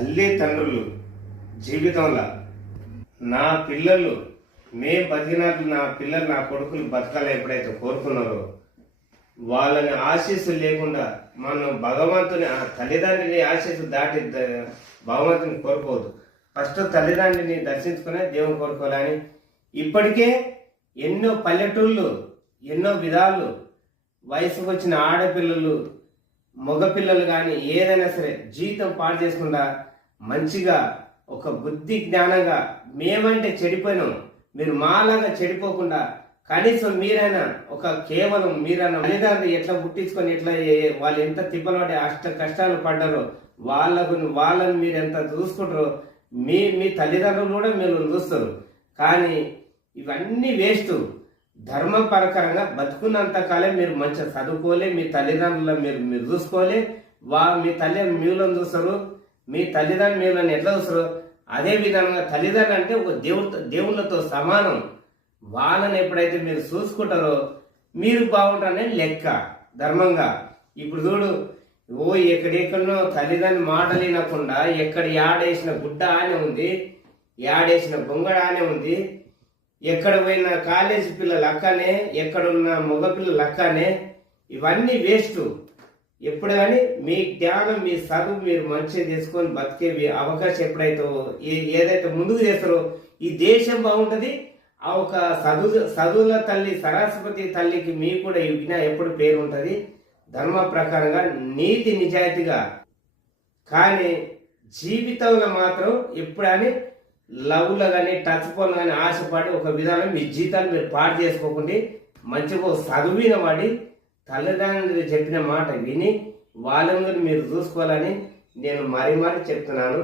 తల్లిదండ్రులు జీవితంలో నా పిల్లలు మేము బతికినట్లు నా పిల్లలు నా కొడుకులు బతకాలని ఎప్పుడైతే కోరుకున్నారో వాళ్ళని ఆశీస్సులు లేకుండా మనం భగవంతుని తల్లిదండ్రిని ఆశీస్సు దాటి భగవంతుని కోరుకోవద్దు. ఫస్ట్ తల్లిదండ్రిని దర్శించుకునే దేవుని కోరుకోవాలని ఇప్పటికే ఎన్నో పల్లెటూళ్ళు ఎన్నో విధాలు వయసుకు వచ్చిన ఆడపిల్లలు మగపిల్లలు కానీ ఏదైనా సరే జీవితం పాడు చేసుకుండా మంచిగా ఒక బుద్ధి జ్ఞానంగా మేమంటే చెడిపోయినాం, మీరు మాలాగా చెడిపోకుండా కనీసం మీరైనా ఒక కేవలం మీరైనా తల్లిదండ్రులు ఎట్లా పుట్టించుకొని ఎట్లా వాళ్ళు ఎంత తిప్పలపడి కష్టాలు పడ్డారో వాళ్ళని మీరు ఎంత చూసుకుంటారో మీ తల్లిదండ్రులు కూడా మీరు చూస్తారు. కానీ ఇవన్నీ వేస్ట్. ధర్మం ప్రకారంగా బతుకున్నంత కాలం మీరు మంచిగా చదువుకోలే, మీ తల్లిదండ్రుల మీరు చూసుకోలే, మీ తల్లి మీలను చూస్తారు, మీ తల్లిదండ్రులు మీలను ఎట్లా చూస్తారు అదే విధంగా తల్లిదండ్రులు అంటే ఒక దేవుళ్ళతో సమానం. వాళ్ళని ఎప్పుడైతే మీరు చూసుకుంటారో మీరు బాగుంటారనే లెక్క ధర్మంగా. ఇప్పుడు చూడు, ఎక్కడెక్కడనో తల్లిదండ్రులు మాటలు వినకుండా ఎక్కడ యాడేసిన గుడ్డ ఆనే ఉంది, యాడేసిన బొంగడ ఆనే ఉంది, ఎక్కడ పోయిన కాలేజీ పిల్లలు అక్కనే, ఎక్కడున్న మగపిల్లలు అక్కనే. ఇవన్నీ వేస్ట్. ఎప్పుడు కానీ మీ జ్ఞానం మీ చదువు మీరు మంచిగా తీసుకొని బతికే అవకాశం ఎప్పుడైతే ఏదైతే ముందుకు చేస్తారో ఈ దేశం బాగుంటుంది. ఆ ఒక చదువుల తల్లి సరస్వతి తల్లికి మీకు కూడా ఎప్పుడు పేరు ఉంటుంది ధర్మ ప్రకారంగా నీతి నిజాయితీగా. కానీ జీవితంలో మాత్రం ఎప్పుడని లవ్లో కానీ టచ్ ఫోన్ కానీ ఆశపడి ఒక విధానం మీ జీవితాన్ని మీరు పాటు చేసుకోకుండా మంచిగా చదివిన వాడి తల్లిదండ్రులు చెప్పిన మాట విని వాళ్ళని మీరు చూసుకోవాలని నేను మరీ చెప్తున్నాను.